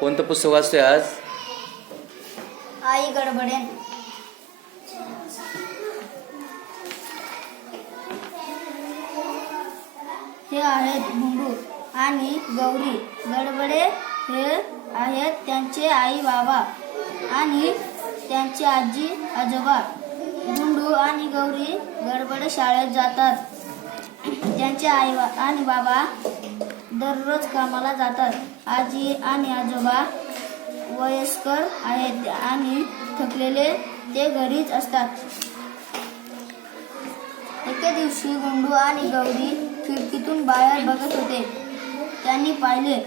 कोणतं पुस्तक वाचतोय आज? आई गडबडे. हे आहेत गुंडू आणि गौरी. गडबडे हे आहेत त्यांचे आई बाबा आणि त्यांचे आजी आजोबा. गुंडू आणि गौरी गडबडे शाळेत जातात. त्यांचे आई आणि बाबा दररोज कामाला जातात. आजी आणि आजोबा वयस्कर आहेत आणि थकलेले ते घरीच असतात. एके दिवशी गुंडू आणि गौरी खिडकीतून बाहेर बघत होते. त्यांनी पाहिले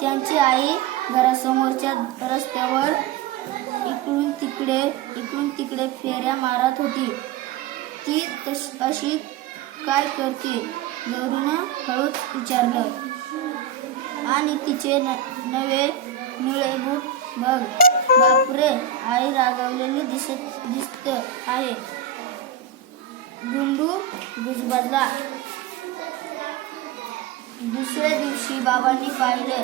त्यांची आई घरासमोरच्या रस्त्यावर इकडून तिकडे फेऱ्या मारत होती. ती अशी काय करते? गौरीनं हळूच विचारलं. आणि तिचे नवे निळे बूट बघ. बापरे, आई रागावलेली दिसत आहे. गुंडू बुजबजला. दुसऱ्या दिवशी बाबांनी पाहिले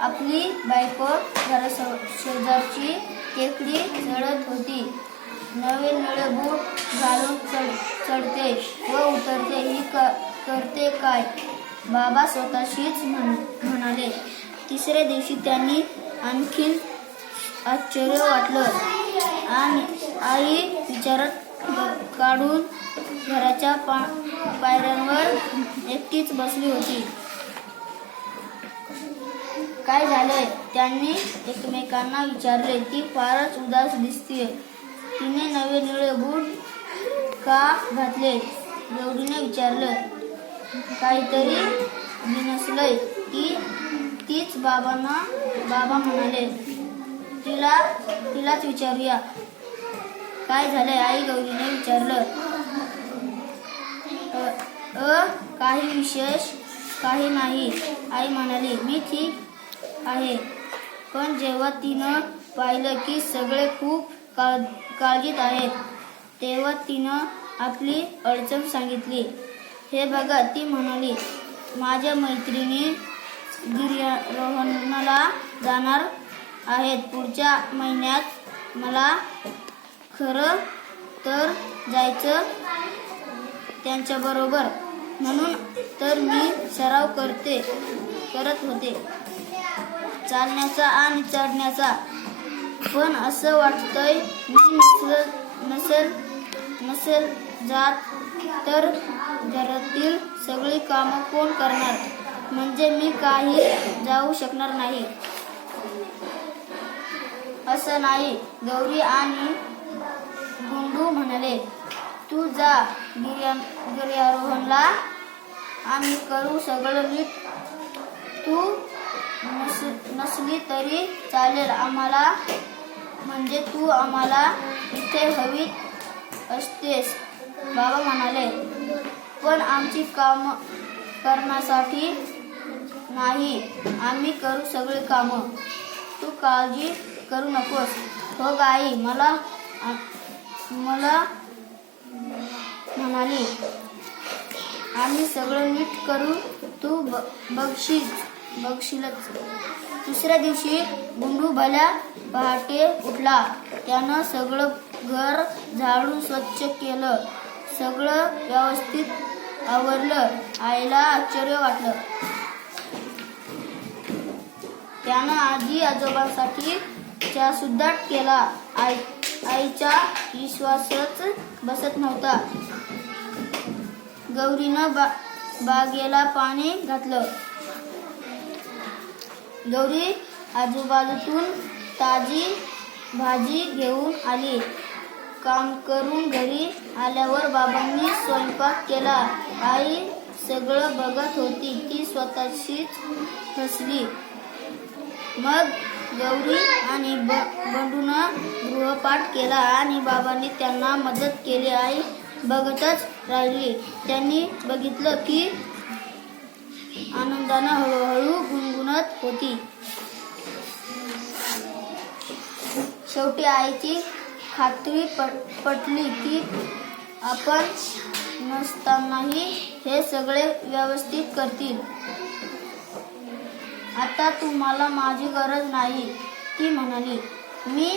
आपली बायको घराशेजारची टेकडी चढत होती. नवे निळे बूट घालून चढते व उतरते. ही करते काय? बाबा स्वतःशीच म्हणाले. तिसऱ्या दिवशी त्यांनी आणखी आश्चर्य वाटलं आणि आई विचारात काढून घराच्या पायऱ्यांवर एकटीच बसली होती. काय झालंय? त्यांनी एकमेकांना विचारले. ती फारच उदास दिसतेय. तिने नवे निळे बूट का घातले? गौरीने विचारलं. काहीतरी बिनसलंय. तीच बाबा म्हणाले. तिलाच विचारूया. काय झालंय? आई गौरीने विचारलं. काही विशेष काही नाही, आई म्हणाली. मी ठीक आहे. पण जेव्हा तिनं पाहिलं की सगळे खूप काळजीत आहेत तेव्हा तिनं आपली अडचण सांगितली. हे बघा, ती म्हणाली, माझ्या मैत्रिणी गिर्यारोहणाला जाणार आहेत पुढच्या महिन्यात. मला खरं तर जायचं त्यांच्याबरोबर, म्हणून तर मी सराव करत होते चालण्याचा आणि चढण्याचा. पण असं वाटतंय मी नसेल जात तर घरातील सगळी कामं कोण करणार? म्हणजे मी काही जाऊ शकणार नाही. असं नाही, गौरी आणि गुंडू म्हणाले. तू जा गिर्यारोहणला, आम्ही करू सगळं नीट. तू नसली तरी चालेल आम्हाला, म्हणजे तू आम्हाला इथे हवी असतेस, बाबा म्हणाले. पण आमची काम करण्यासाठी नाही, आम्ही करू सगळे कामं. तू काळजी करू नकोस. हो ग आई, मला म्हणाली. आम्ही सगळं नीट करू, तू बघशीलच. दुसऱ्या दिवशी गुंडू भल्या पहाटे उठला. त्यानं सगळं घर झाडून स्वच्छ केलं. सगळं व्यवस्थित आवरलं. आईला आश्चर्य वाटलं. त्यानं आजी आजोबांसाठी चहा सुद्धा केला. आईचा विश्वासच बसत नव्हता. गौरीनं बागेला पाणी घातलं. गौरी आजूबाजूतून ताजी भाजी घेऊन आली. काम करून घरी आल्यावर बाबांनी स्वयंपाक केला. आई सगळं बघत होती. ती स्वतःशीच हसली. मग गौरी आणि बंडूनं गृहपाठ केला आणि बाबांनी त्यांना मदत केली. आई बघतच राहिली. त्यांनी बघितलं की आनंदानं हळूहळू गुणगुणत होती. शेवटी आईची खात्री पटली की आपण नसतानाही हे सगळे व्यवस्थित करतील. आता तुम्हाला माझी गरज नाही. ती म्हणाली, मी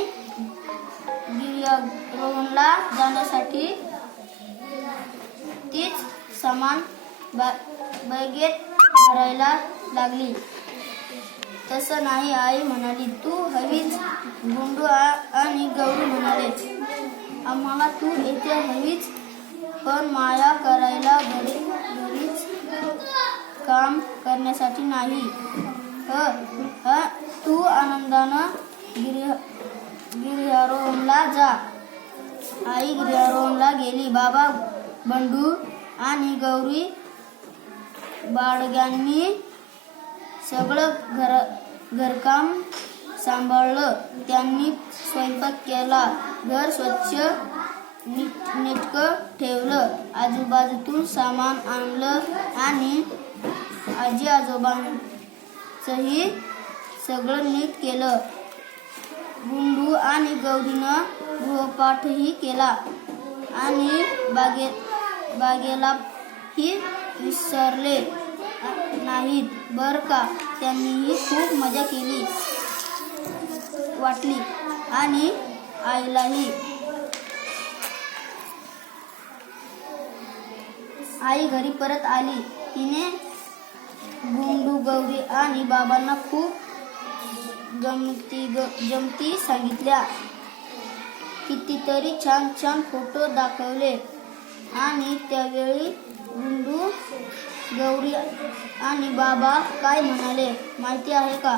गिर्यारोहणला जाण्यासाठी तीच सामान बॅगेत भरायला लागली. तसं नाही, आई म्हणाली. तू हवीच. गुंडू आणि गौरी म्हणाले, आम्हाला तू येथे हवीच, पण माया करायला घरीच काम करण्यासाठी नाही. तू आनंदानं गिर्यारोहणला जा. आई गिर्यारोहणला गेली. बाबा, बंडू आणि गौरी बाळग्यांनी सगळं घरकाम सांभाळलं. त्यांनी स्वयंपाक केला, घर स्वच्छ नीटकं ठेवलं, आजूबाजूतून सामान आणलं आणि आजी आजोबांचंही सगळं नीट केलं. गुंडू आणि गौरीनं गृहपाठही केला आणि बागेलाही विसरले नाहीत बरं का. त्यांनीही खूप मजा वाटली आणि आईलाही. आई घरी परत आली. तिने गुंडू, गौरी आणि बाबांना खूप गमती सांगितल्या. कितीतरी छान छान फोटो दाखवले आणि त्यावेळी गुंडू, गौरी आणि बाबा काय म्हणाले माहिती आहे का?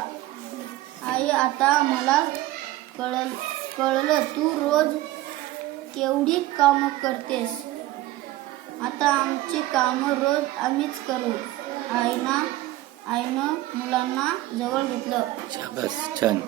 आई, आता मला कळलं तू रोज केवढी कामं करतेस. आता आमची कामं रोज आम्हीच करू. आईनं मुलांना जवळ घेतलं. शाबास, छान.